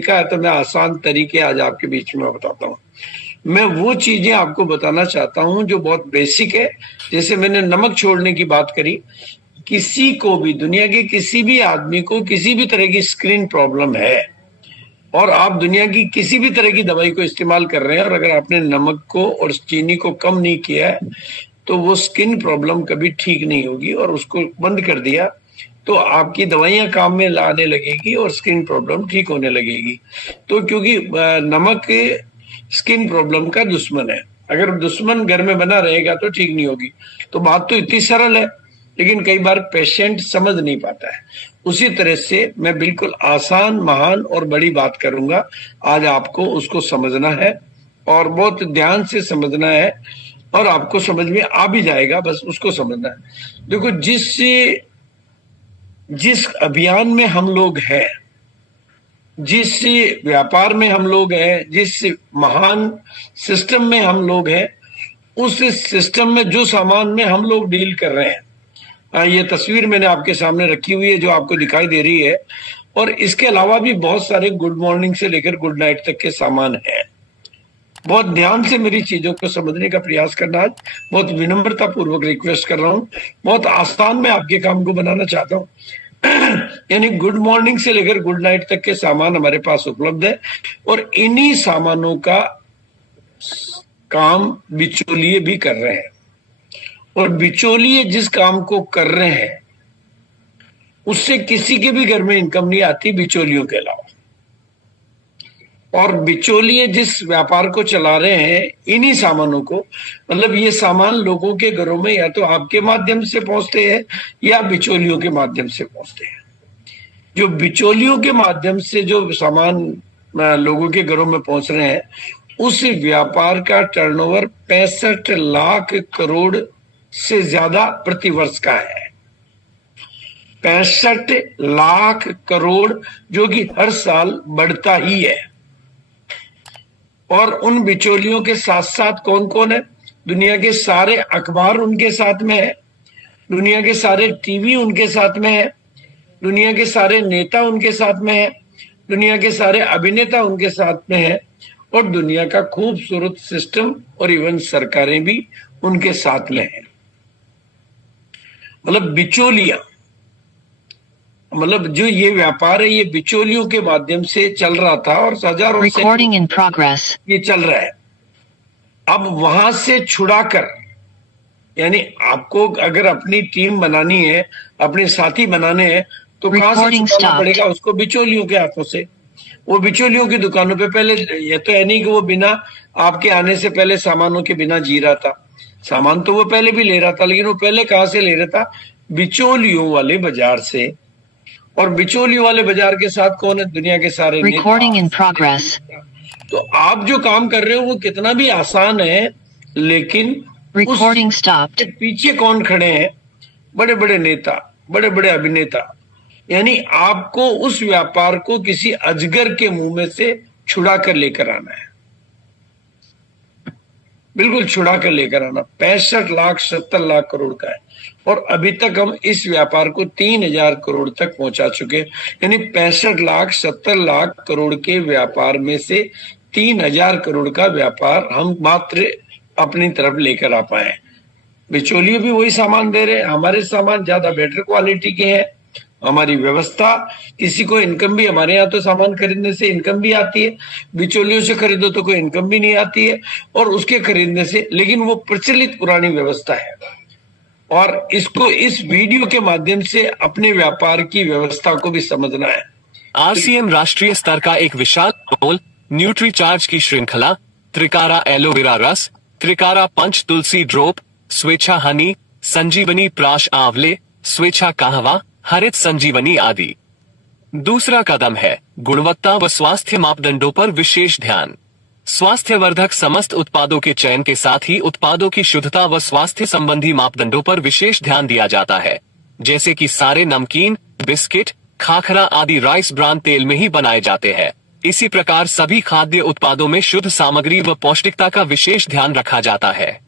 तरीका है, तो मैं आसान तरीके आज आपके बीच में बताता हूँ। मैं वो चीजें आपको बताना चाहता हूँ जो बहुत बेसिक है। जैसे मैंने नमक छोड़ने की बात करी, किसी को भी, दुनिया के किसी भी आदमी को किसी भी तरह की स्किन प्रॉब्लम है और आप दुनिया की किसी भी तरह की दवाई को इस्तेमाल कर रहे हैं और अगर आपने नमक को और चीनी को कम नहीं किया है तो वो स्किन प्रॉब्लम कभी ठीक नहीं होगी, और उसको बंद कर दिया तो आपकी दवाइयां काम में लाने लगेगी और स्किन प्रॉब्लम ठीक होने लगेगी। तो क्योंकि नमक स्किन प्रॉब्लम का दुश्मन है, अगर दुश्मन घर में बना रहेगा तो ठीक नहीं होगी। तो बात तो इतनी सरल है, लेकिन कई बार पेशेंट समझ नहीं पाता है। उसी तरह से मैं बिल्कुल आसान, महान और बड़ी बात करूंगा। आज आपको उसको समझना है और बहुत ध्यान से समझना है, और आपको समझ में आ भी जाएगा, बस उसको समझना है। देखो, जिस अभियान में हम लोग हैं, जिस व्यापार में हम लोग हैं, जिस महान सिस्टम में हम लोग हैं, उस सिस्टम में जो सामान में हम लोग डील कर रहे हैं, ये तस्वीर मैंने आपके सामने रखी हुई है जो आपको दिखाई दे रही है, और इसके अलावा भी बहुत सारे गुड मॉर्निंग से लेकर गुड नाइट तक के सामान हैं। बहुत ध्यान से मेरी चीजों को समझने का प्रयास करना, आज बहुत विनम्रता पूर्वक रिक्वेस्ट कर रहा हूं। बहुत आसान मैं आपके काम को बनाना चाहता हूं। यानी गुड मॉर्निंग से लेकर गुड नाइट तक के सामान हमारे पास उपलब्ध है, और इन्हीं सामानों का काम बिचौलिए भी कर रहे हैं, और बिचौलिए जिस काम को कर रहे हैं उससे किसी के भी घर में इनकम नहीं आती बिचौलियों के अलावा। और बिचौलिए जिस व्यापार को चला रहे हैं, इन्हीं सामानों को, मतलब ये सामान लोगों के घरों में या तो आपके माध्यम से पहुंचते हैं या बिचौलियों के माध्यम से पहुंचते हैं। जो बिचौलियों के माध्यम से जो सामान लोगों के घरों में पहुंच रहे हैं, उस व्यापार का टर्नओवर 65 लाख करोड़ से ज्यादा प्रतिवर्ष का है। 65 लाख करोड़, जो कि हर साल बढ़ता ही है। और उन बिचौलियों के साथ साथ कौन कौन है? दुनिया के सारे अखबार उनके साथ में है, दुनिया के सारे टीवी उनके साथ में है, दुनिया के सारे नेता उनके साथ में है, दुनिया के सारे अभिनेता उनके साथ में है, और दुनिया का खूबसूरत सिस्टम और इवन सरकारें भी उनके साथ में है। मतलब बिचौलियां, मतलब जो ये व्यापार है ये बिचौलियों के माध्यम से चल रहा था और हजारों से ये चल रहा है। अब वहां से छुड़ाकर, यानी आपको अगर अपनी टीम बनानी है, अपने साथी बनाने हैं, तो कहां से छुड़ाना पड़ेगा उसको? बिचौलियों के हाथों से। वो बिचौलियों की दुकानों पे पहले, ये तो है नहीं कि वो बिना आपके आने से पहले सामानों के बिना जी रहा था, सामान तो वो पहले भी ले रहा था, लेकिन वो पहले कहां से ले रहा था? बिचौलियों वाले बाजार से। और बिचौलियों वाले बाजार के साथ कौन है? दुनिया के सारे नेता। तो आप जो काम कर रहे हो वो कितना भी आसान है, लेकिन उसके पीछे कौन खड़े हैं? बड़े बड़े नेता, बड़े बड़े अभिनेता। यानी आपको उस व्यापार को किसी अजगर के मुंह में से छुड़ा कर लेकर आना है, बिल्कुल छुड़ा कर लेकर आना। 65 लाख 70 लाख करोड़ का है, और अभी तक हम इस व्यापार को 3000 करोड़ तक पहुंचा चुके हैं। यानी 65 लाख 70 लाख करोड़ के व्यापार में से 3000 करोड़ का व्यापार हम मात्र अपनी तरफ लेकर आ पाए। बिचौलिए भी वही सामान दे रहे हैं, हमारे सामान ज्यादा बेटर क्वालिटी के हैं, हमारी व्यवस्था, किसी को इनकम भी, हमारे यहाँ तो सामान खरीदने से इनकम भी आती है, बिचौलियों से खरीदो तो कोई इनकम भी नहीं आती है, और उसके खरीदने से, लेकिन वो प्रचलित पुरानी व्यवस्था है। और इसको इस वीडियो के माध्यम से अपने व्यापार की व्यवस्था को भी समझना है। RCM राष्ट्रीय स्तर का एक विशाल मोल न्यूट्री चार्ज की श्रृंखला, त्रिकारा एलोवेरा रस, त्रिकारा पंच तुलसी ड्रॉप, स्वेच्छा हनी, संजीवनी प्राश आंवले, स्वेच्छा कहवा, हरित संजीवनी आदि। दूसरा कदम है गुणवत्ता व स्वास्थ्य मापदंडों पर विशेष ध्यान। स्वास्थ्यवर्धक समस्त उत्पादों के चयन के साथ ही उत्पादों की शुद्धता व स्वास्थ्य संबंधी मापदंडों पर विशेष ध्यान दिया जाता है, जैसे कि सारे नमकीन, बिस्किट, खाखरा आदि राइस ब्रांड तेल में ही बनाए जाते हैं। इसी प्रकार सभी खाद्य उत्पादों में शुद्ध सामग्री व पौष्टिकता का विशेष ध्यान रखा जाता है।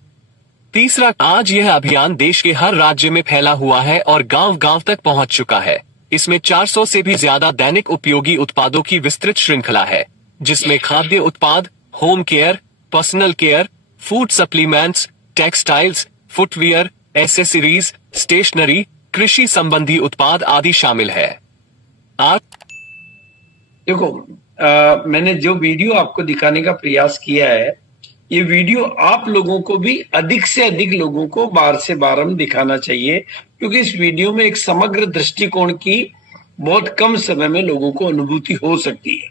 तीसरा, आज यह अभियान देश के हर राज्य में फैला हुआ है और गांव-गांव तक पहुंच चुका है। इसमें 400 से भी ज्यादा दैनिक उपयोगी उत्पादों की विस्तृत श्रृंखला है, जिसमें खाद्य उत्पाद, home care, personal care, food supplements, textiles, footwear, accessories, stationery, कृषि संबंधी उत्पाद आदि शामिल है। आज देखो, मैंने जो वीडियो आपको दिखाने का प्रयास किया है, ये वीडियो आप लोगों को भी अधिक से अधिक लोगों को बार से बार हम दिखाना चाहिए, क्योंकि इस वीडियो में एक समग्र दृष्टिकोण की बहुत कम समय में लोगों को अनुभूति हो सकती है।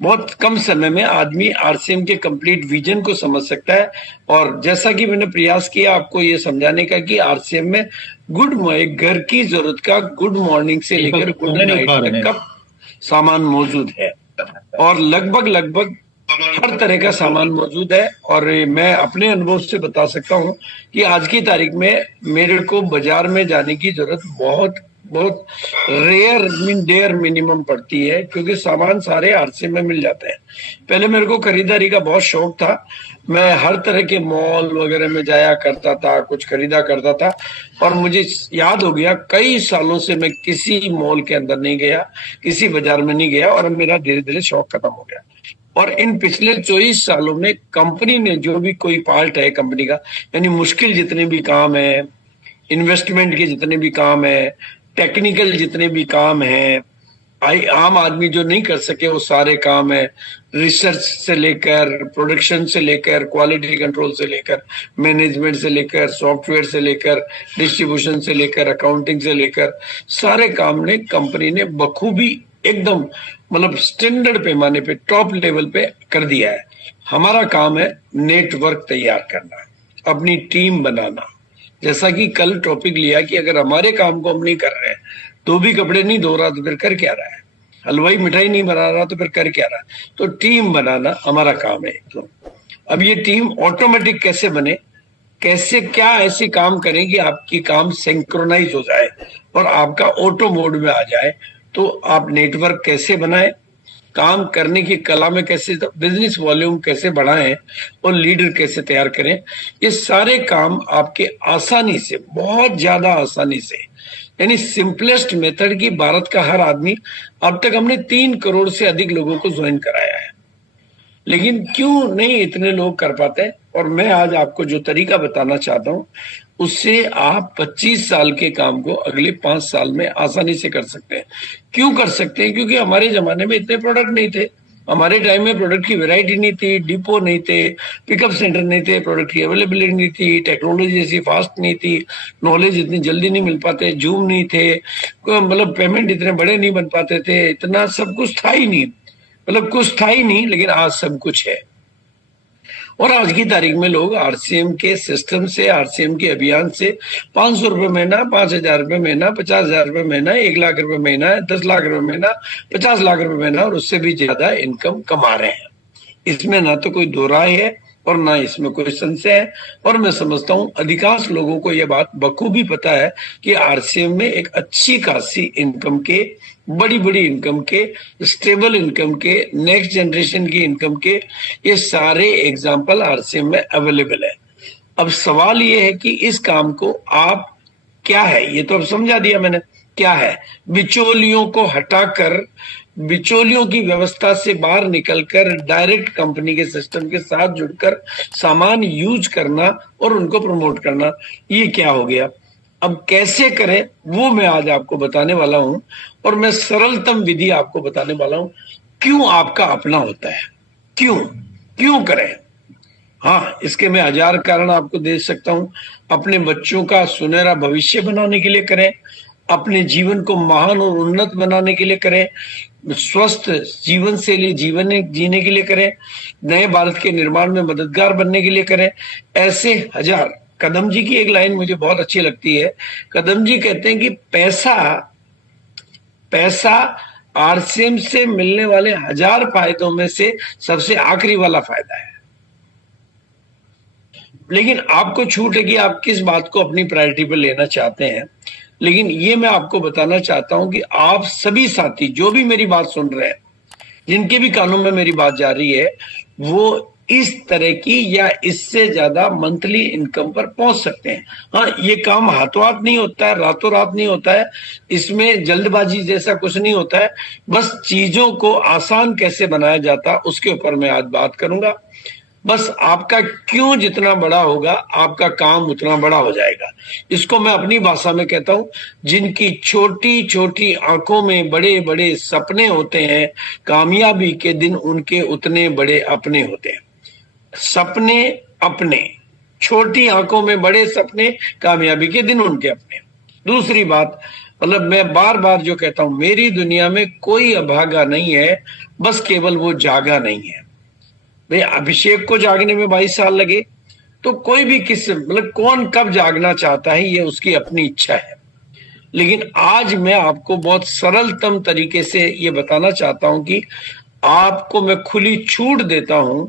बहुत कम समय में आदमी आरसीएम के कंप्लीट विजन को समझ सकता है। और जैसा कि मैंने प्रयास किया आपको ये समझाने का कि आरसीएम में एक घर की जरूरत का गुड मॉर्निंग से लेकर गुड नाइट तक का सामान मौजूद है, और लगभग हर तरह का सामान मौजूद है। और मैं अपने अनुभव से बता सकता हूं कि आज की तारीख में मेरे को बाजार में जाने की जरूरत बहुत डेयर मिनिमम पड़ती है, क्योंकि सामान सारे आरसीएम में मिल जाते हैं। पहले मेरे को खरीदारी का बहुत शौक था, मैं हर तरह के मॉल वगैरह में जाया करता था, कुछ खरीदा करता था, और मुझे याद हो गया कई सालों से मैं किसी मॉल के अंदर नहीं गया, किसी बाजार में नहीं गया, और मेरा धीरे धीरे शौक खत्म हो गया। और इन पिछले 24 सालों में कंपनी ने जो भी कोई पार्ट है कंपनी का, यानी मुश्किल जितने भी काम है, इन्वेस्टमेंट के जितने भी काम है, टेक्निकल जितने भी काम है, आम आदमी जो नहीं कर सके वो सारे काम है, रिसर्च से लेकर, प्रोडक्शन से लेकर, क्वालिटी कंट्रोल से लेकर, मैनेजमेंट से लेकर, सॉफ्टवेयर से लेकर, डिस्ट्रीब्यूशन से लेकर, अकाउंटिंग से लेकर, सारे काम ने कंपनी ने बखूबी एकदम स्टैंडर्ड पैमाने पे, टॉप लेवल पे कर दिया है। हमारा काम है नेटवर्क तैयार करना, अपनी टीम बनाना। जैसा कि कल टॉपिक लिया कि अगर हमारे काम को हम नहीं कर रहे हैं, तो भी कपड़े नहीं धो रहा तो फिर कर क्या रहा है, हलवाई मिठाई नहीं बना रहा तो फिर कर क्या रहा है। तो टीम बनाना हमारा काम है। तो अब ये टीम ऑटोमेटिक कैसे बने, कैसे क्या ऐसे काम करें कि आपकी काम सिंक्रोनाइज हो जाए और आपका ऑटो मोड में आ जाए। तो आप नेटवर्क कैसे बनाएं, काम करने की कला में कैसे, बिजनेस वॉल्यूम कैसे बढ़ाएं और लीडर कैसे तैयार करें, ये सारे काम आपके आसानी से, बहुत ज्यादा आसानी से, यानी सिंपलेस्ट मेथड की भारत का हर आदमी, अब तक हमने 3 करोड़ से अधिक लोगों को ज्वाइन कराया है, लेकिन क्यों नहीं इतने लोग कर पाते। और मैं आज आपको जो तरीका बताना चाहता हूं, उससे आप 25 साल के काम को अगले 5 साल में आसानी से कर सकते हैं। क्यों कर सकते हैं? क्योंकि हमारे जमाने में इतने प्रोडक्ट नहीं थे, हमारे टाइम में प्रोडक्ट की वैरायटी नहीं थी, डिपो नहीं थे, पिकअप सेंटर नहीं थे, प्रोडक्ट की अवेलेबिलिटी नहीं थी, टेक्नोलॉजी ऐसी फास्ट नहीं थी, नॉलेज इतनी जल्दी नहीं मिल पाते, जूम नहीं थे, पेमेंट इतने बड़े नहीं बन पाते थे, इतना सब कुछ था ही नहीं, कुछ था ही नहीं। लेकिन आज सब कुछ है, और आज की तारीख में लोग आरसीएम के सिस्टम से, आरसीएम के अभियान से 500 रुपए महीना, 5,000 रुपए महीना, 50,000 रुपए महीना, 1 लाख रुपए महीना, 10 लाख रुपए महीना, 50 लाख रुपए महीना और उससे भी ज्यादा इनकम कमा रहे हैं। इसमें ना तो कोई दो राय है और ना इसमें कोई संशय है। और मैं समझता हूं अधिकांश लोगों को यह बात बखूबी पता है कि आरसीएम में एक अच्छी खासी इनकम के, बड़ी बड़ी इनकम के, स्टेबल इनकम के, नेक्स्ट जनरेशन की इनकम के, ये सारे एग्जाम्पल आरसीएम में अवेलेबल है। अब सवाल ये है कि इस काम को आप क्या है, ये तो अब समझा दिया मैंने क्या है। बिचौलियों को हटाकर, बिचौलियों की व्यवस्था से बाहर निकलकर डायरेक्ट कंपनी के सिस्टम के साथ जुड़कर सामान यूज करना और उनको प्रमोट करना, ये क्या हो गया। अब कैसे करें वो मैं आज आपको बताने वाला हूं, और मैं सरलतम विधि आपको बताने वाला हूं। क्यों आपका अपना होता है, क्यों करें। हाँ, इसके मैं 1000 कारण आपको दे सकता हूं। अपने बच्चों का सुनहरा भविष्य बनाने के लिए करें, अपने जीवन को महान और उन्नत बनाने के लिए करें, स्वस्थ जीवन शैली जीने के लिए करें, नए भारत के निर्माण में मददगार बनने के लिए करें। ऐसे हजार। कदम जी की एक लाइन मुझे बहुत अच्छी लगती है। कदम जी कहते हैं कि पैसा आरसीएम से मिलने वाले 1000 फायदों में से सबसे आखिरी वाला फायदा है। लेकिन आपको छूट है कि आप किस बात को अपनी प्रायोरिटी पर लेना चाहते हैं। लेकिन ये मैं आपको बताना चाहता हूं कि आप सभी साथी जो भी मेरी बात सुन रहे हैं, जिनके भी कानों में मेरी बात जा रही है, वो इस तरह की या इससे ज्यादा मंथली इनकम पर पहुंच सकते हैं। हाँ, ये काम हाथों हाथ नहीं होता है, रातों रात नहीं होता है, इसमें जल्दबाजी जैसा कुछ नहीं होता है। बस चीजों को आसान कैसे बनाया जाता उसके ऊपर मैं आज बात करूंगा। बस आपका क्यों जितना बड़ा होगा आपका काम उतना बड़ा हो जाएगा। इसको मैं अपनी भाषा में कहता हूं, जिनकी छोटी छोटी आंखों में बड़े बड़े सपने होते हैं, कामयाबी के दिन उनके उतने बड़े अपने होते हैं। सपने अपने, छोटी आंखों में बड़े सपने, कामयाबी के दिन उनके अपने। दूसरी बात, मतलब मैं बार बार जो कहता हूं, मेरी दुनिया में कोई अभागा नहीं है, बस केवल वो जागा नहीं है। भाई अभिषेक को जागने में 22 साल लगे, तो कोई भी किस मतलब कौन कब जागना चाहता है ये उसकी अपनी इच्छा है। लेकिन आज मैं आपको बहुत सरलतम तरीके से ये बताना चाहता हूं कि आपको मैं खुली छूट देता हूं,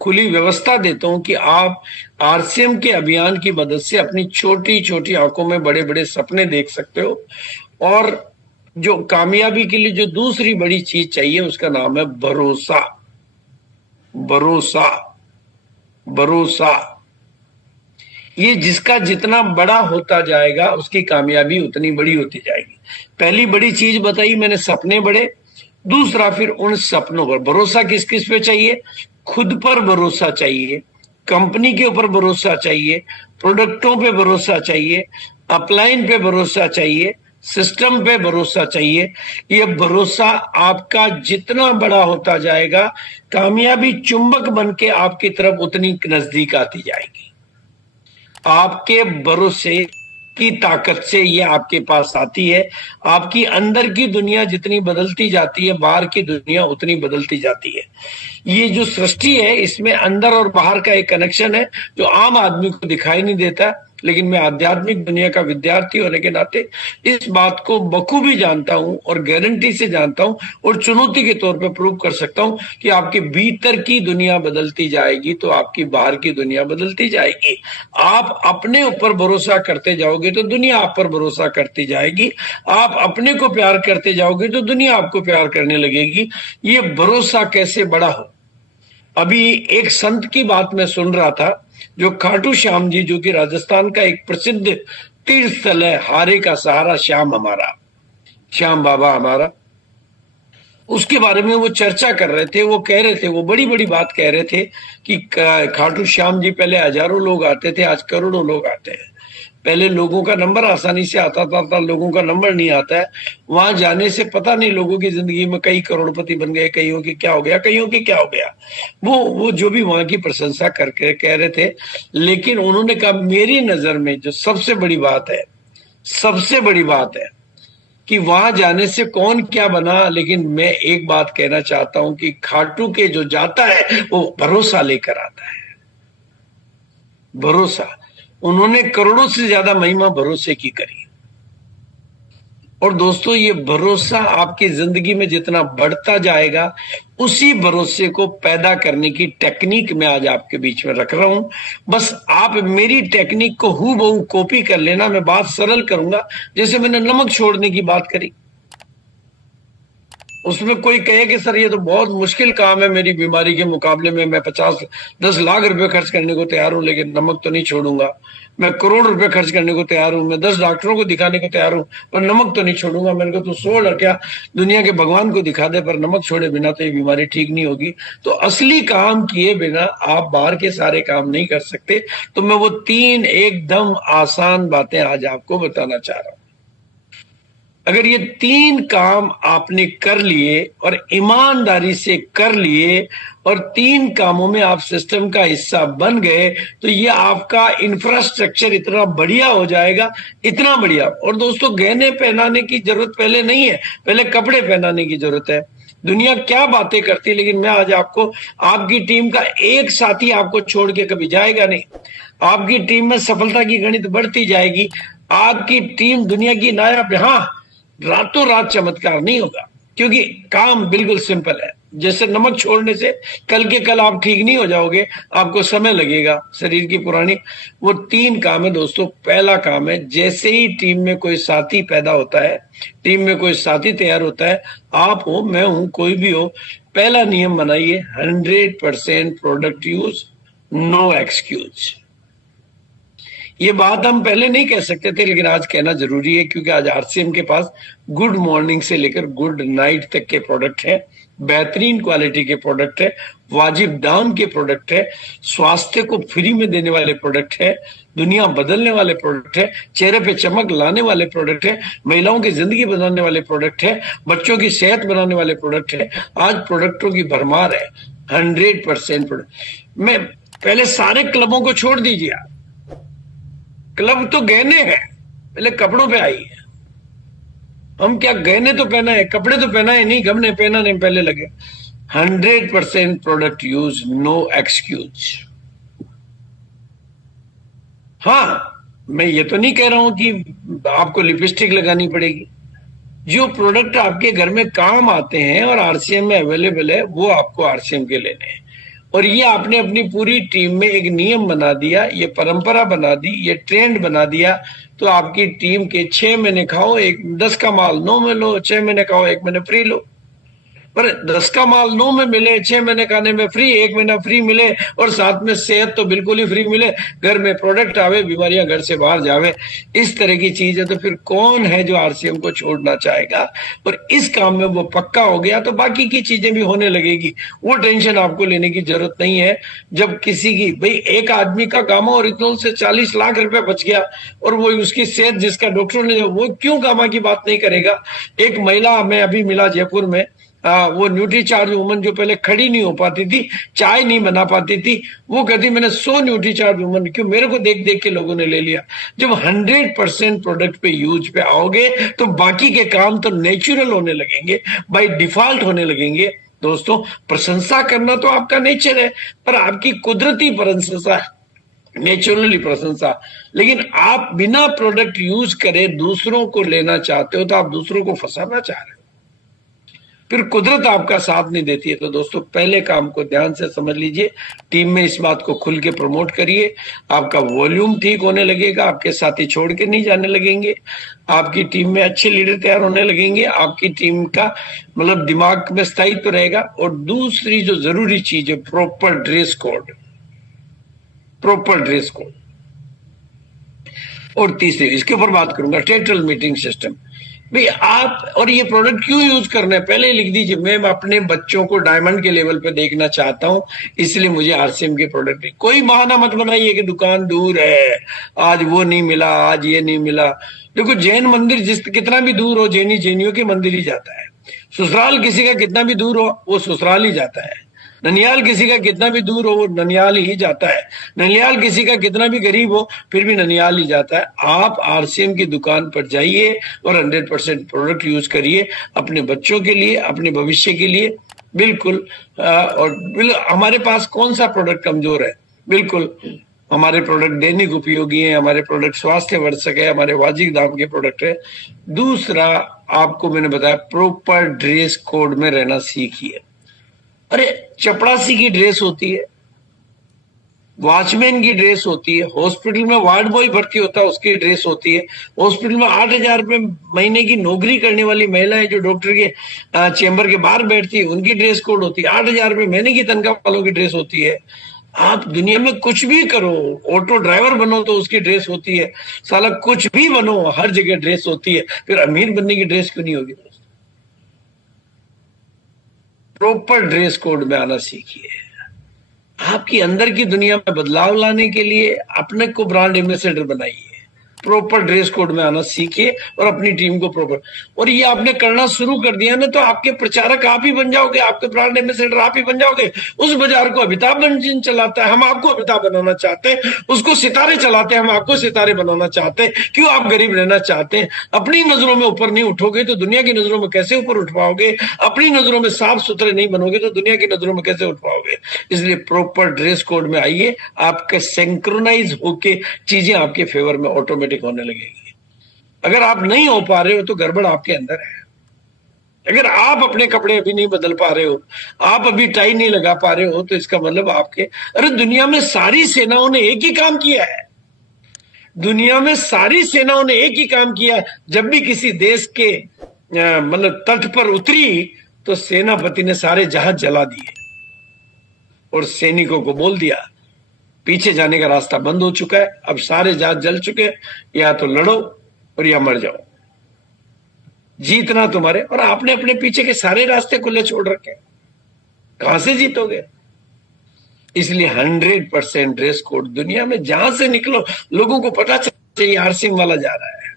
खुली व्यवस्था देता हूं कि आप आरसीएम के अभियान की मदद से अपनी छोटी छोटी आंखों में बड़े बड़े सपने देख सकते हो। और जो कामयाबी के लिए जो दूसरी बड़ी चीज चाहिए उसका नाम है भरोसा। भरोसा, भरोसा, ये जिसका जितना बड़ा होता जाएगा उसकी कामयाबी उतनी बड़ी होती जाएगी। पहली बड़ी चीज बताई मैंने, सपने बड़े। दूसरा, फिर उन सपनों पर भरोसा किस किस पे चाहिए? खुद पर भरोसा चाहिए, कंपनी के ऊपर भरोसा चाहिए, प्रोडक्टों पे भरोसा चाहिए, अपलाइन पे भरोसा चाहिए, सिस्टम पे भरोसा चाहिए। ये भरोसा आपका जितना बड़ा होता जाएगा, कामयाबी चुंबक बन के आपकी तरफ उतनी नजदीक आती जाएगी। आपके भरोसे की ताकत से ये आपके पास आती है। आपकी अंदर की दुनिया जितनी बदलती जाती है, बाहर की दुनिया उतनी बदलती जाती है। ये जो सृष्टि है इसमें अंदर और बाहर का एक कनेक्शन है जो आम आदमी को दिखाई नहीं देता, लेकिन मैं आध्यात्मिक दुनिया का विद्यार्थी होने के नाते इस बात को बखूबी जानता हूं और गारंटी से जानता हूं और चुनौती के तौर पे प्रूव कर सकता हूं कि आपके भीतर की दुनिया बदलती जाएगी तो आपकी बाहर की दुनिया बदलती जाएगी। आप अपने ऊपर भरोसा करते जाओगे तो दुनिया आप पर भरोसा करती जाएगी। आप अपने को प्यार करते जाओगे तो दुनिया आपको प्यार करने लगेगी। ये भरोसा कैसे बड़ा हो। अभी एक संत की बात मैं सुन रहा था, जो खाटू श्याम जी, जो कि राजस्थान का एक प्रसिद्ध तीर्थ स्थल है, हारे का सहारा श्याम हमारा, श्याम बाबा हमारा, उसके बारे में वो चर्चा कर रहे थे। वो कह रहे थे, वो बड़ी बड़ी बात कह रहे थे कि खाटू श्याम जी पहले हजारों लोग आते थे, आज करोड़ों लोग आते हैं। पहले लोगों का नंबर आसानी से आता था, लोगों का नंबर नहीं आता है। वहां जाने से पता नहीं लोगों की जिंदगी में कई करोड़पति बन गए, कईयों की क्या हो गया, कईयों की क्या हो गया। वो जो भी वहां की प्रशंसा करके कह रहे थे। लेकिन उन्होंने कहा, मेरी नजर में जो सबसे बड़ी बात है, सबसे बड़ी बात है कि वहां जाने से कौन क्या बना, लेकिन मैं एक बात कहना चाहता हूं कि खाटू के जो जाता है वो भरोसा लेकर आता है। भरोसा। उन्होंने करोड़ों से ज्यादा महिमा भरोसे की करी। और दोस्तों, ये भरोसा आपकी जिंदगी में जितना बढ़ता जाएगा, उसी भरोसे को पैदा करने की टेक्निक मैं आज आपके बीच में रख रहा हूं। बस आप मेरी टेक्निक को हूबहू कॉपी कर लेना। मैं बात सरल करूंगा, जैसे मैंने नमक छोड़ने की बात करी। उसमें कोई कहे कि सर ये तो बहुत मुश्किल काम है, मेरी बीमारी के मुकाबले में मैं 50-10 लाख रुपए खर्च करने को तैयार हूं, लेकिन नमक तो नहीं छोड़ूंगा। मैं करोड़ रुपए खर्च करने को तैयार हूं, मैं 10 डॉक्टरों को दिखाने को तैयार हूं, पर नमक तो नहीं छोड़ूंगा। मैंने कहा, तू छोड़, क्या दुनिया के भगवान को दिखा दे, पर नमक छोड़े बिना तो ये बीमारी ठीक नहीं होगी। तो असली काम किए बिना आप बाहर के सारे काम नहीं कर सकते। तो मैं वो 3 एकदम आसान बातें आज आपको बताना चाह रहा हूं। अगर ये 3 काम आपने कर लिए और ईमानदारी से कर लिए और 3 कामों में आप सिस्टम का हिस्सा बन गए, तो ये आपका इंफ्रास्ट्रक्चर इतना बढ़िया हो जाएगा, इतना बढ़िया। और दोस्तों, गहने पहनाने की जरूरत पहले नहीं है, पहले कपड़े पहनाने की जरूरत है। दुनिया क्या बातें करती है, लेकिन मैं आज आपको, आपकी टीम का एक साथी आपको छोड़ के कभी जाएगा नहीं। आपकी टीम में सफलता की गणित बढ़ती जाएगी। आपकी टीम दुनिया की नायाब, हाँ, रातों रात चमत्कार नहीं होगा, क्योंकि काम बिल्कुल सिंपल है। जैसे नमक छोड़ने से कल के कल आप ठीक नहीं हो जाओगे, आपको समय लगेगा, शरीर की पुरानी। वो 3 काम है दोस्तों। पहला काम है, जैसे ही टीम में कोई साथी पैदा होता है, टीम में कोई साथी तैयार होता है, आप हो, मैं हूं, कोई भी हो, पहला नियम बनाइए, 100% प्रोडक्ट यूज, नो एक्सक्यूज। ये बात हम पहले नहीं कह सकते थे, लेकिन आज कहना जरूरी है, क्योंकि आज आरसीएम के पास गुड मॉर्निंग से लेकर गुड नाइट तक के प्रोडक्ट हैं, बेहतरीन क्वालिटी के प्रोडक्ट है, वाजिब दाम के प्रोडक्ट है, स्वास्थ्य को फ्री में देने वाले प्रोडक्ट है, दुनिया बदलने वाले प्रोडक्ट है, चेहरे पे चमक लाने वाले प्रोडक्ट है, महिलाओं की जिंदगी बनाने वाले प्रोडक्ट है, बच्चों की सेहत बनाने वाले प्रोडक्ट है। आज प्रोडक्टों की भरमार है, 100% प्रोडक्ट। मैं पहले सारे क्लबों को छोड़ दीजिए आप, क्लब तो गहने हैं, पहले कपड़ों पे आई है। हम क्या गहने तो पहना है, कपड़े तो पहना है नहीं, गहने पहना नहीं, पहले लगे। 100% प्रोडक्ट यूज, नो एक्सक्यूज। हाँ, मैं ये तो नहीं कह रहा हूं कि आपको लिपस्टिक लगानी पड़ेगी। जो प्रोडक्ट आपके घर में काम आते हैं और आरसीएम में अवेलेबल है, वो आपको आरसीएम के लेने हैं। और ये आपने अपनी पूरी टीम में एक नियम बना दिया, ये परंपरा बना दी, ये ट्रेंड बना दिया, तो आपकी टीम के 6 महीने खाओ, 10 का माल 9 में लो, 6 महीने खाओ, 1 महीने फ्री लो। पर 10 का माल 9 में मिले, 6 महीने खाने में फ्री, 1 महीना फ्री मिले, और साथ में सेहत तो बिल्कुल ही फ्री मिले, घर में प्रोडक्ट आवे, बीमारियां घर से बाहर जावे, इस तरह की चीज है, तो फिर कौन है जो आरसीएम को छोड़ना चाहेगा? और इस काम में वो पक्का हो गया तो बाकी की चीजें भी होने लगेगी। वो टेंशन आपको लेने की जरूरत नहीं है। जब किसी की, भाई एक आदमी का गामा ओरिजिनल से 40 लाख रुपए बच गया, और वो उसकी सेहत जिसका डॉक्टरों ने, वो क्यों गामा की बात नहीं करेगा? एक महिला मैं अभी मिला जयपुर में, वो न्यूट्री चार्ज वुमन जो पहले खड़ी नहीं हो पाती थी, चाय नहीं बना पाती थी, वो कहती मैंने 100 न्यूट्री चार्ज वुमन, क्यों? मेरे को देख देख के लोगों ने ले लिया। जब 100% प्रोडक्ट पे यूज पे आओगे तो बाकी के काम तो नेचुरल होने लगेंगे, बाय डिफॉल्ट होने लगेंगे। दोस्तों, प्रशंसा करना तो आपका नेचर है, पर आपकी कुदरती प्रशंसा है, नेचुरली प्रशंसा। लेकिन आप बिना प्रोडक्ट यूज करे दूसरों को लेना चाहते हो, तो आप दूसरों को फंसाना चाह रहे हो, फिर कुदरत आपका साथ नहीं देती है। तो दोस्तों, पहले काम को ध्यान से समझ लीजिए, टीम में इस बात को खुल के प्रमोट करिए, आपका वॉल्यूम ठीक होने लगेगा, आपके साथी छोड़ के नहीं जाने लगेंगे, आपकी टीम में अच्छे लीडर तैयार होने लगेंगे, आपकी टीम का मतलब दिमाग में स्थायित्व रहेगा। और दूसरी जो जरूरी चीज है, proper dress code, proper dress code. और तीसरी, इसके ऊपर बात करूंगा, टेटल मीटिंग सिस्टम। भाई आप, और ये प्रोडक्ट क्यों यूज करना है पहले लिख दीजिए। मैं अपने बच्चों को डायमंड के लेवल पे देखना चाहता हूं, इसलिए मुझे आरसीएम के प्रोडक्ट नहीं। कोई बहाना मत बनाइए कि दुकान दूर है, आज वो नहीं मिला, आज ये नहीं मिला। देखो, जैन मंदिर कितना भी दूर हो, जैनियों के मंदिर ही जाता है। ससुराल किसी का कितना भी दूर हो, वो ससुराल ही जाता है। ननियाल किसी का कितना भी दूर हो, वो ननियाल ही जाता है। ननियाल किसी का कितना भी गरीब हो, फिर भी ननियाल ही जाता है। आप आरसीएम की दुकान पर जाइए और 100% प्रोडक्ट यूज करिए, अपने बच्चों के लिए, अपने भविष्य के लिए। बिल्कुल। और हमारे पास कौन सा प्रोडक्ट कमजोर है? बिल्कुल, हमारे प्रोडक्ट दैनिक उपयोगी है, हमारे प्रोडक्ट स्वास्थ्य वर्धक है, हमारे वाजिब दाम के प्रोडक्ट है। दूसरा, आपको मैंने बताया, प्रॉपर ड्रेस कोड में रहना सीखिए। अरे, चपड़ासी की ड्रेस होती है, वॉचमैन की ड्रेस होती है, हॉस्पिटल में वार्ड बॉय भर्ती होता है, उसकी ड्रेस होती है, हॉस्पिटल में 8,000 रुपए महीने की नौकरी करने वाली महिलाएं जो डॉक्टर के चेंबर के बाहर बैठती है, उनकी ड्रेस कोड होती है, 8,000 रुपए महीने की तनख्वाह वालों की ड्रेस होती है। आप दुनिया में कुछ भी करो, ऑटो ड्राइवर बनो तो उसकी ड्रेस होती है, साला कुछ भी बनो, हर जगह ड्रेस होती है। फिर अमीर बनने की ड्रेस क्यों नहीं होगी? प्रॉपर ड्रेस कोड में आना सीखिए। आपकी अंदर की दुनिया में बदलाव लाने के लिए अपने को ब्रांड एम्बेसडर बनाइए, प्रॉपर ड्रेस कोड में आना सीखिए और अपनी टीम को प्रॉपर। और ये आपने करना शुरू कर दिया ना, तो आपके प्रचारक आप ही बन जाओगे, आपके ब्रांड एम्बेसडर आप ही बन जाओगे। उस बाजार को अमिताभ बच्चन चलाता है, हम आपको अमिताभ बनाना चाहते हैं। उसको सितारे चलाते हैं, हम आपको सितारे बनाना चाहते हैं। क्यों? आप गरीब रहना चाहते हैं। अपनी नजरों में ऊपर नहीं उठोगे तो दुनिया की नजरों में कैसे ऊपर उठ पाओगे? अपनी नजरों में साफ सुथरे नहीं बनोगे तो दुनिया की नजरों में कैसे उठ पाओगे? इसलिए प्रॉपर ड्रेस कोड में आइए, आपके सिंक्रोनाइज होके चीजें आपके फेवर में ऑटोमेटिक होने लगेगी। अगर आप नहीं हो पा रहे हो तो गड़बड़ आपके अंदर है। अगर आप अपने कपड़े अभी नहीं बदल पा रहे हो, आप अभी टाई नहीं लगा पा रहे हो, तो इसका मतलब आपके, अरे दुनिया में सारी सेनाओं ने एक ही काम किया है। दुनिया में सारी सेनाओं ने एक ही काम किया है। जब भी किसी देश के मतलब तट पर उतरी तो सेनापति ने सारे जहाज जला दिए और सैनिकों को बोल दिया पीछे जाने का रास्ता बंद हो चुका है, अब सारे जहाज जल चुके हैं, या तो लड़ो और या मर जाओ, जीतना तुम्हारे। और आपने अपने पीछे के सारे रास्ते खुले छोड़ रखे, कहां से जीतोगे? इसलिए 100% ड्रेस कोड। दुनिया में जहां से निकलो लोगों को पता चाहिए आर सिंह वाला जा रहा है।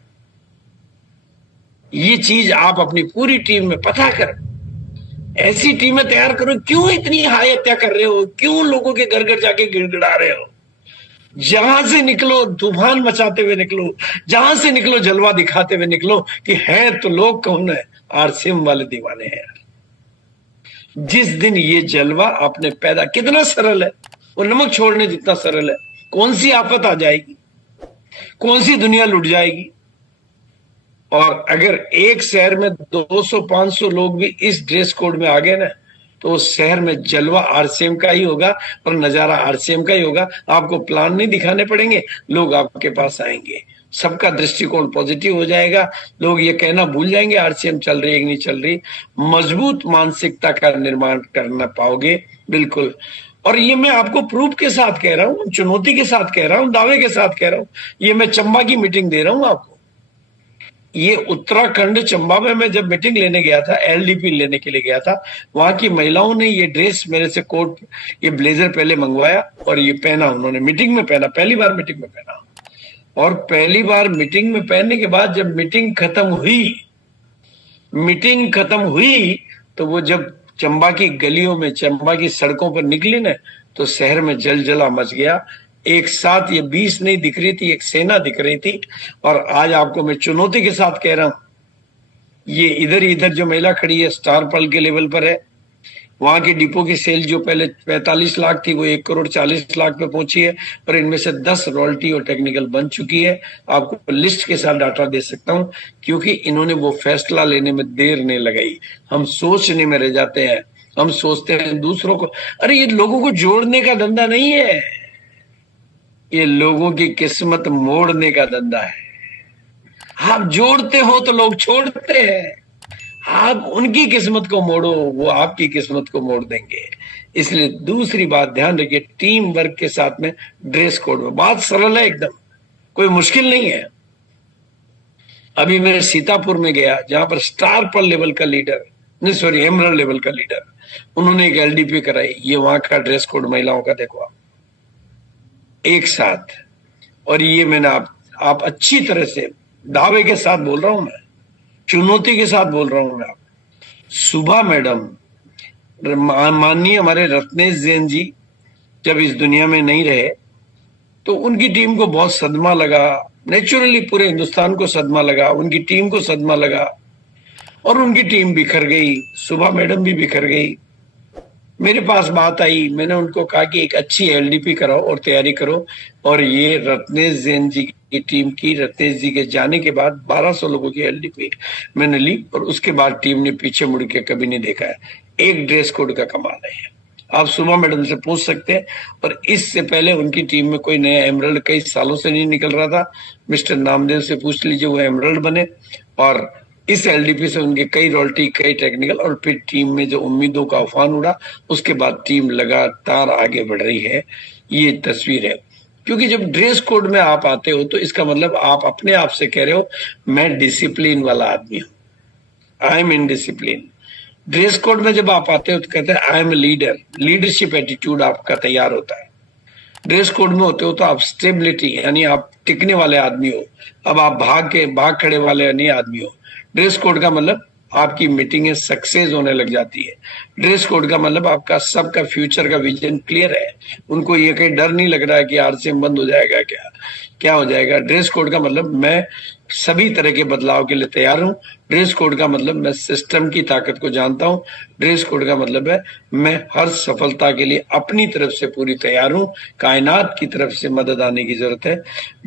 ये चीज आप अपनी पूरी टीम में पता करो, ऐसी टीमें तैयार करो। क्यों इतनी हाई हत्या कर रहे हो? क्यों लोगों के घर घर जाके गिड़गिड़ा रहे हो? जहां से निकलो तूफान मचाते हुए निकलो, जहां से निकलो जलवा दिखाते हुए निकलो कि है तो लोग कौन है, आरसीएम वाले दीवाने हैं यार। जिस दिन ये जलवा आपने पैदा, कितना सरल है वो, नमक छोड़ने जितना सरल है। कौन सी आफत आ जाएगी, कौन सी दुनिया लुट जाएगी। और अगर एक शहर में 200-500 लोग भी इस ड्रेस कोड में आ गए ना, तो उस शहर में जलवा आरसीएम का ही होगा और नजारा आरसीएम का ही होगा। आपको प्लान नहीं दिखाने पड़ेंगे, लोग आपके पास आएंगे, सबका दृष्टिकोण पॉजिटिव हो जाएगा। लोग ये कहना भूल जाएंगे आरसीएम चल रही है कि नहीं चल रही। मजबूत मानसिकता का निर्माण करना पाओगे, बिल्कुल। और ये मैं आपको प्रूफ के साथ कह रहा हूं, चुनौती के साथ कह रहा हूं, दावे के साथ कह रहा हूं। ये मैं चंबा की मीटिंग दे रहा हूं आपको। ये उत्तराखंड चंबा में मैं जब मीटिंग लेने गया था, एलडीपी लेने के लिए गया था, वहां की महिलाओं ने ये ड्रेस मेरे से, कोट, ये ब्लेजर पहले मंगवाया और ये पहना उन्होंने, मीटिंग में पहना, पहली बार मीटिंग में पहना। और पहली बार मीटिंग में पहनने के बाद जब मीटिंग खत्म हुई तो वो जब चंबा की गलियों में, चंबा की सड़कों पर निकली ना, तो शहर में जलजला मच गया। एक साथ ये 20 नहीं दिख रही थी, एक सेना दिख रही थी। और आज आपको मैं चुनौती के साथ कह रहा हूं, ये इधर जो महिला खड़ी है स्टार पर्ल के लेवल पर है। वहां की डिपो की सेल जो पहले 45 लाख थी वो 1,40,00,000 पे पहुंची है, और इनमें से 10 रॉयल्टी और टेक्निकल बन चुकी है। आपको लिस्ट के साथ डाटा दे सकता हूं, क्योंकि इन्होंने वो फैसला लेने में देर नहीं लगाई। हम सोचने में रह जाते हैं, हम सोचते हैं दूसरों को, अरे ये लोगों को जोड़ने का धंधा नहीं है, ये लोगों की किस्मत मोड़ने का धंधा है। आप जोड़ते हो तो लोग छोड़ते हैं, आप उनकी किस्मत को मोड़ो, वो आपकी किस्मत को मोड़ देंगे। इसलिए दूसरी बात ध्यान रखिए, टीम वर्क के साथ में ड्रेस कोड में बात सरल है एकदम, कोई मुश्किल नहीं है। अभी मैं सीतापुर में गया, जहां पर स्टार पर लेवल का लीडर, नहीं सॉरी एमरल्ड लेवल का लीडर, उन्होंने एक एलडीपी कराई। ये वहां का ड्रेस कोड महिलाओं का, देखो आप एक साथ। और ये मैंने आप अच्छी तरह से दावे के साथ बोल रहा हूं, मैं चुनौती के साथ बोल रहा हूं मैं। आप सुबह मैडम, माननीय हमारे रत्नेश जैन जी जब इस दुनिया में नहीं रहे तो उनकी टीम को बहुत सदमा लगा, नेचुरली पूरे हिंदुस्तान को सदमा लगा, उनकी टीम को सदमा लगा, और उनकी टीम बिखर गई, सुबह मैडम भी बिखर गई। मेरे पास बात आई, मैंने उनको कहा कि एक अच्छी एलडीपी कराओ और तैयारी करो। और ये रत्नेश जैन जी की टीम की, रत्नेश जी के जाने के बाद 1200 लोगों की एलडीपी मैंने ली, और उसके बाद टीम ने पीछे मुड़ के कभी नहीं देखा है। एक ड्रेस कोड का कमाल है, आप सुबह मैडम से पूछ सकते हैं। और इससे पहले उनकी टीम में कोई नया एमरल्ड कई सालों से नहीं निकल रहा था, मिस्टर नामदेव से पूछ लीजिए, वो एमरल्ड बने। और इस एलडीपी से उनके कई रॉयल्टी, कई टेक्निकल, और फिर टीम में जो उम्मीदों का उफान उड़ा, उसके बाद टीम लगातार आगे बढ़ रही है। ये तस्वीर है, क्योंकि जब ड्रेस कोड में आप आते हो तो इसका मतलब आप अपने आप से कह रहे हो मैं डिसिप्लिन वाला आदमी हूं, I am in discipline. Dress code में जब आप आते हो तो कहते हैं I am a leader, leadership attitude आपका तैयार होता है। ड्रेस कोड में होते हो तो आप स्टेबिलिटी, यानी आप टिकने वाले आदमी हो। अब आप भाग खड़े वाले नहीं आदमी हो। ड्रेस कोड का मतलब आपकी मीटिंगें सक्सेस होने लग जाती है। ड्रेस कोड का मतलब आपका सबका फ्यूचर का विजन क्लियर है, उनको ये कहीं डर नहीं लग रहा है कि आरसीएम बंद हो जाएगा, क्या हो जाएगा। ड्रेस कोड का मतलब मैं सभी तरह के बदलाव के लिए तैयार हूं। ड्रेस कोड का मतलब मैं सिस्टम की ताकत को जानता हूं। ड्रेस कोड का मतलब है मैं हर सफलता के लिए अपनी तरफ से पूरी तैयार हूं। कायनात की तरफ से मदद आने की जरूरत है।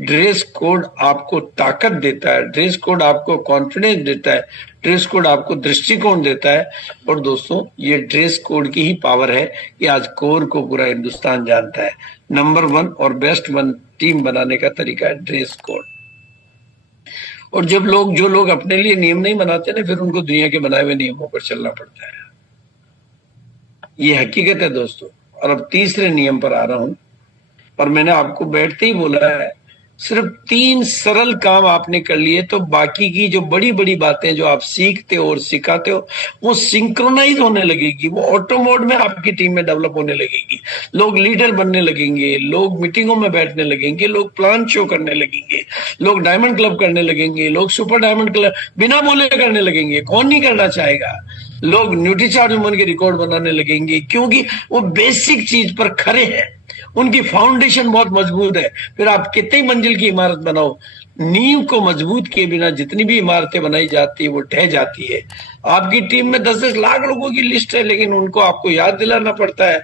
ड्रेस कोड आपको ताकत देता है, ड्रेस कोड आपको कॉन्फिडेंस देता है, ड्रेस कोड आपको दृष्टिकोण देता है। और दोस्तों, ये ड्रेस कोड की ही पावर है कि आज कोर को पूरा हिंदुस्तान जानता है। नंबर 1 और बेस्ट 1 टीम बनाने का तरीका है ड्रेस कोड। और जो लोग अपने लिए नियम नहीं बनाते ना, फिर उनको दुनिया के बनाए हुए नियमों पर चलना पड़ता है। ये हकीकत है दोस्तों। और अब तीसरे नियम पर आ रहा हूं, और मैंने आपको बैठते ही बोला है, सिर्फ 3 सरल काम आपने कर लिए तो बाकी की जो बड़ी बड़ी बातें जो आप सीखते हो और सिखाते हो वो सिंक्रोनाइज होने लगेगी, वो ऑटो मोड में आपकी टीम में डेवलप होने लगेगी। लोग लीडर बनने लगेंगे, लोग मीटिंगों में बैठने लगेंगे, लोग प्लान शो करने लगेंगे, लोग डायमंड क्लब करने लगेंगे, लोग सुपर डायमंड क्लब बिना बोले करने लगेंगे। कौन नहीं करना चाहेगा? लोग न्यूट्री चार्ज वुमन के रिकॉर्ड बनाने लगेंगे, क्योंकि वो बेसिक चीज पर खड़े हैं, उनकी फाउंडेशन बहुत मजबूत है। फिर आप कितनी मंजिल की इमारत बनाओ, नींव को मजबूत किए बिना जितनी भी इमारतें बनाई जाती है वो ढह जाती है। आपकी टीम में 10-10 लाख लोगों की लिस्ट है, लेकिन उनको आपको याद दिलाना पड़ता है,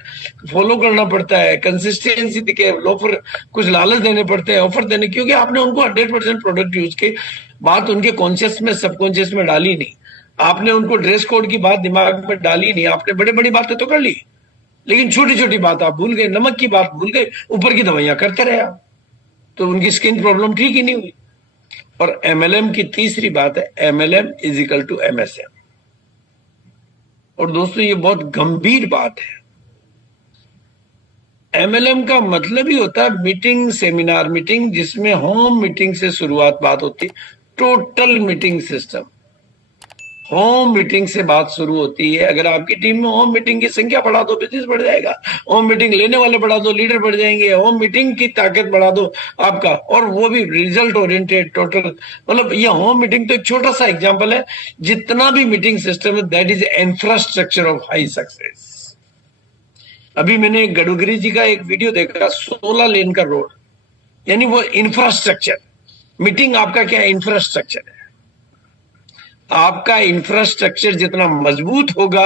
फॉलो करना पड़ता है, कंसिस्टेंसी दिखे, ऑफर कुछ लालच देने पड़ते हैं, ऑफर देने, क्योंकि आपने उनको 100% प्रोडक्ट यूज की बात उनके कॉन्शियस में सबकॉन्शियस में डाली नहीं। आपने उनको ड्रेस कोड की बात दिमाग में डाली नहीं। आपने बड़ी बड़ी बातें तो कर ली, लेकिन छोटी छोटी बात आप भूल गए, नमक की बात भूल गए, ऊपर की दवाइयां करते रहे आप, तो उनकी स्किन प्रॉब्लम ठीक ही नहीं हुई। और एमएलएम की तीसरी बात है, MLM is equal to MSM. और दोस्तों, ये बहुत गंभीर बात है। एमएलएम का मतलब ही होता है मीटिंग, सेमिनार मीटिंग, जिसमें होम मीटिंग से शुरुआत बात होती है। Total meeting system, home meeting से बात शुरू होती है। अगर आपकी टीम में होम मीटिंग की संख्या बढ़ा दो, बिजनेस बढ़ जाएगा। होम मीटिंग लेने वाले बढ़ा दो, लीडर बढ़ जाएंगे। होम मीटिंग की ताकत बढ़ा दो आपका, और वो भी रिजल्ट ओरिएंटेड टोटल। मतलब ये होम मीटिंग तो एक छोटा सा एग्जांपल है। जितना भी मीटिंग सिस्टम है, that is infrastructure of high success. अभी मैंने गडकरी जी का एक वीडियो देखा, 16 लेन का रोड, यानी वो इंफ्रास्ट्रक्चर। मीटिंग आपका क्या इंफ्रास्ट्रक्चर है। आपका इंफ्रास्ट्रक्चर जितना मजबूत होगा,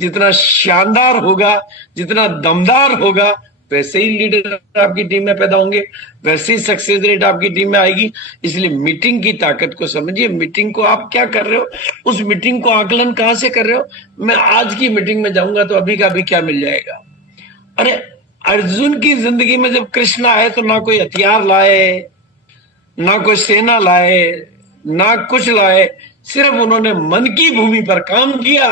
जितना शानदार होगा, जितना दमदार होगा, वैसे ही लीडर आपकी टीम में पैदा होंगे, वैसे ही सक्सेस रेट आपकी टीम में आएगी। इसलिए मीटिंग की ताकत को समझिए। मीटिंग को आप क्या कर रहे हो, उस मीटिंग को आकलन कहां से कर रहे हो। मैं आज की मीटिंग में जाऊंगा तो अभी का अभी क्या मिल जाएगा। अरे, अर्जुन की जिंदगी में जब कृष्ण आए तो ना कोई हथियार लाए, ना कोई सेना लाए, ना कुछ लाए, सिर्फ उन्होंने मन की भूमि पर काम किया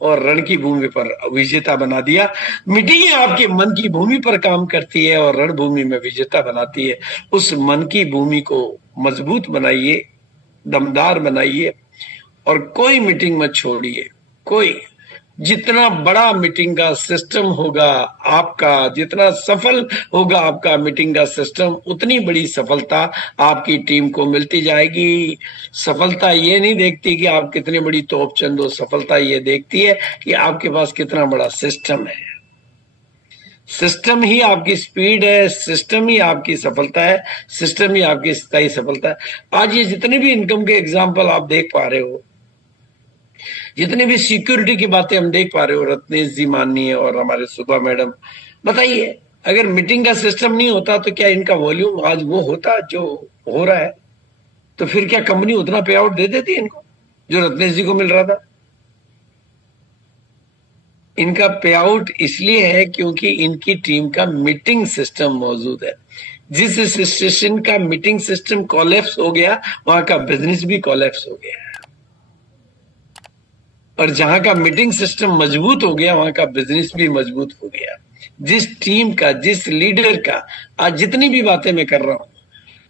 और रण की भूमि पर विजेता बना दिया। मीटिंग आपके मन की भूमि पर काम करती है और रणभूमि में विजेता बनाती है। उस मन की भूमि को मजबूत बनाइए, दमदार बनाइए, और कोई मीटिंग मत छोड़िए। कोई, जितना बड़ा मीटिंग का सिस्टम होगा आपका, जितना सफल होगा आपका मीटिंग का सिस्टम, उतनी बड़ी सफलता आपकी टीम को मिलती जाएगी। सफलता ये नहीं देखती कि आप कितनी बड़ी तोप चंद हो, सफलता ये देखती है कि आपके पास कितना बड़ा सिस्टम है। सिस्टम ही आपकी स्पीड है, सिस्टम ही आपकी सफलता है, सिस्टम ही आपकी स्थायी सफलता है। आज ये जितने भी इनकम के एग्जाम्पल आप देख पा रहे हो, जितने भी सिक्योरिटी की बातें हम देख पा रहे हो, रत्नेश जी माननीय और हमारे सुबह मैडम, बताइए, अगर मीटिंग का सिस्टम नहीं होता तो क्या इनका वॉल्यूम आज वो होता जो हो रहा है? तो फिर क्या कंपनी उतना पे आउट दे देती इनको जो रत्नेश जी को मिल रहा था? इनका पे आउट इसलिए है क्योंकि इनकी टीम का मीटिंग सिस्टम मौजूद है। जिस स्टेशन का मीटिंग सिस्टम कोलैप्स हो गया, वहां का बिजनेस भी कोलैप्स हो गया। और जहां का मीटिंग सिस्टम मजबूत हो गया, वहां का बिजनेस भी मजबूत हो गया। जिस टीम का, जिस लीडर का आज जितनी भी बातें मैं कर रहा हूं,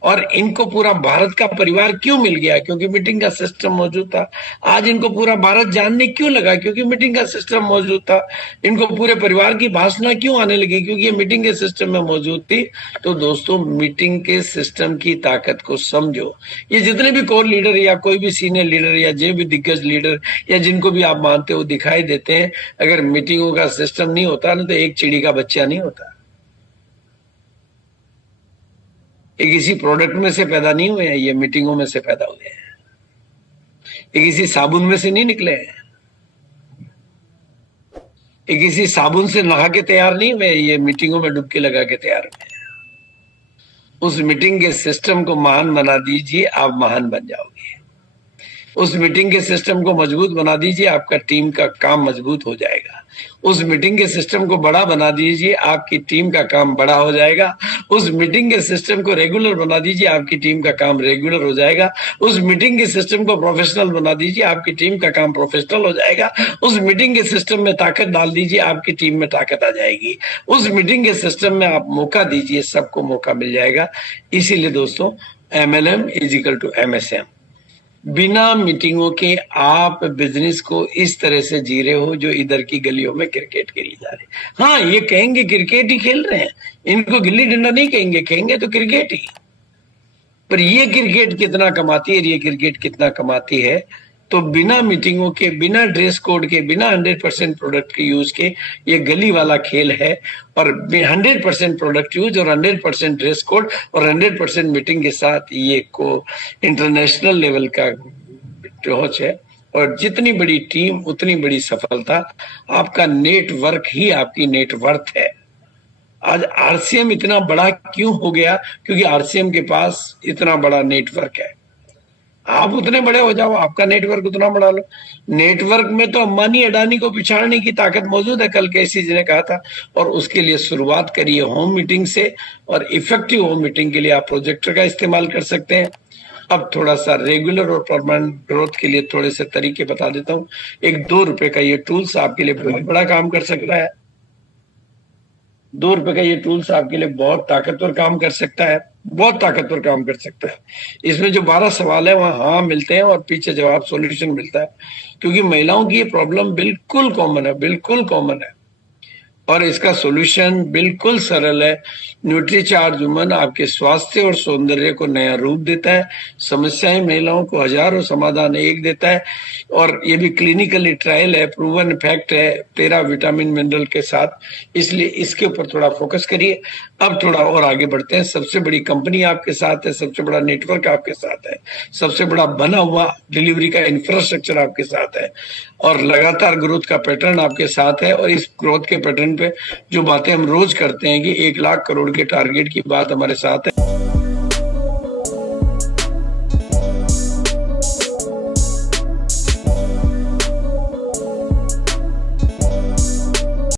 और इनको पूरा भारत का परिवार क्यों मिल गया? क्योंकि मीटिंग का सिस्टम मौजूद था। आज इनको पूरा भारत जानने क्यों लगा? क्योंकि मीटिंग का सिस्टम मौजूद था। इनको पूरे परिवार की भाषणा क्यों आने लगी? क्योंकि ये मीटिंग के सिस्टम में मौजूद थी। तो दोस्तों, मीटिंग के सिस्टम की ताकत को समझो। ये जितने भी कोर लीडर या कोई भी सीनियर लीडर या जो भी दिग्गज लीडर या जिनको भी आप मानते हो दिखाई देते हैं, अगर मीटिंगों का सिस्टम नहीं होता ना, तो एक चिड़ी का बच्चा नहीं होता। ये किसी प्रोडक्ट में से पैदा नहीं हुए हैं, ये मीटिंगों में से पैदा हुए हैं। ये किसी साबुन में से नहीं निकले हैं, ये किसी साबुन से नहा के तैयार नहीं हुए, ये मीटिंगों में डुबकी लगा के तैयार हुए। उस मीटिंग के सिस्टम को महान बना दीजिए, आप महान बन जाओगे। उस मीटिंग के सिस्टम को मजबूत बना दीजिए, आपका टीम का काम मजबूत हो जाएगा। उस मीटिंग के सिस्टम को बड़ा बना दीजिए, आपकी टीम का काम बड़ा हो जाएगा। उस मीटिंग के सिस्टम को रेगुलर बना दीजिए, आपकी टीम का काम रेगुलर हो जाएगा। उस मीटिंग के सिस्टम को प्रोफेशनल बना दीजिए, आपकी टीम का काम प्रोफेशनल हो जाएगा। उस मीटिंग के सिस्टम में ताकत डाल दीजिए, आपकी टीम में ताकत आ जाएगी। उस मीटिंग के सिस्टम में आप मौका दीजिए, सबको मौका मिल जाएगा। इसीलिए दोस्तों, MLM is equal to MSM। बिना मीटिंगों के आप बिजनेस को इस तरह से जी रहे हो जो इधर की गलियों में क्रिकेट खेली जा रही है। हाँ, ये कहेंगे क्रिकेट ही खेल रहे हैं, इनको गिल्ली डंडा नहीं कहेंगे, कहेंगे तो क्रिकेट ही। पर ये क्रिकेट कितना कमाती है, ये क्रिकेट कितना कमाती है, तो बिना मीटिंगों के, बिना ड्रेस कोड के, बिना 100% प्रोडक्ट के यूज के ये गली वाला खेल है। और 100% प्रोडक्ट यूज और 100% ड्रेस कोड और 100% मीटिंग के साथ ये को इंटरनेशनल लेवल का पहुंच है। और जितनी बड़ी टीम उतनी बड़ी सफलता। आपका नेटवर्क ही आपकी नेटवर्थ है। आज RCM इतना बड़ा क्यों हो गया? क्योंकि RCM के पास इतना बड़ा नेटवर्क है। आप उतने बड़े हो जाओ, आपका नेटवर्क उतना बढ़ा लो। नेटवर्क में तो अंबानी अडानी को पिछाड़ने की ताकत मौजूद है, कल केसी जी ने कहा था। और उसके लिए शुरुआत करिए होम मीटिंग से। और इफेक्टिव होम मीटिंग के लिए आप प्रोजेक्टर का इस्तेमाल कर सकते हैं। अब थोड़ा सा रेगुलर और परमानेंट ग्रोथ के लिए थोड़े से तरीके बता देता हूँ। एक ₹2 का ये टूल्स आपके लिए बहुत बड़ा काम कर सकता है। ₹2 का ये टूल्स आपके लिए बहुत ताकतवर काम कर सकता है, बहुत ताकतवर काम कर सकता है। इसमें जो 12 सवाल है वहां हाँ मिलते हैं और पीछे जवाब सॉल्यूशन मिलता है। क्योंकि महिलाओं की ये प्रॉब्लम बिल्कुल कॉमन है, बिल्कुल कॉमन है। और इसका सॉल्यूशन बिल्कुल सरल है। न्यूट्रीचार्ज वुमन आपके स्वास्थ्य और सौंदर्य को नया रूप देता है। समस्याएं महिलाओं को हजारों समाधान एक देता है। और ये भी क्लिनिकली ट्रायल है, प्रूवन इफेक्ट है 13 विटामिन मिनरल के साथ। इसलिए इसके ऊपर थोड़ा फोकस करिए। अब थोड़ा और आगे बढ़ते हैं। सबसे बड़ी कंपनी आपके साथ है, सबसे बड़ा नेटवर्क आपके साथ है, सबसे बड़ा बना हुआ डिलीवरी का इंफ्रास्ट्रक्चर आपके साथ है और लगातार ग्रोथ का पैटर्न आपके साथ है। और इस ग्रोथ के पैटर्न पे जो बातें हम रोज करते हैं कि 1 लाख करोड़ के टारगेट की बात हमारे साथ है।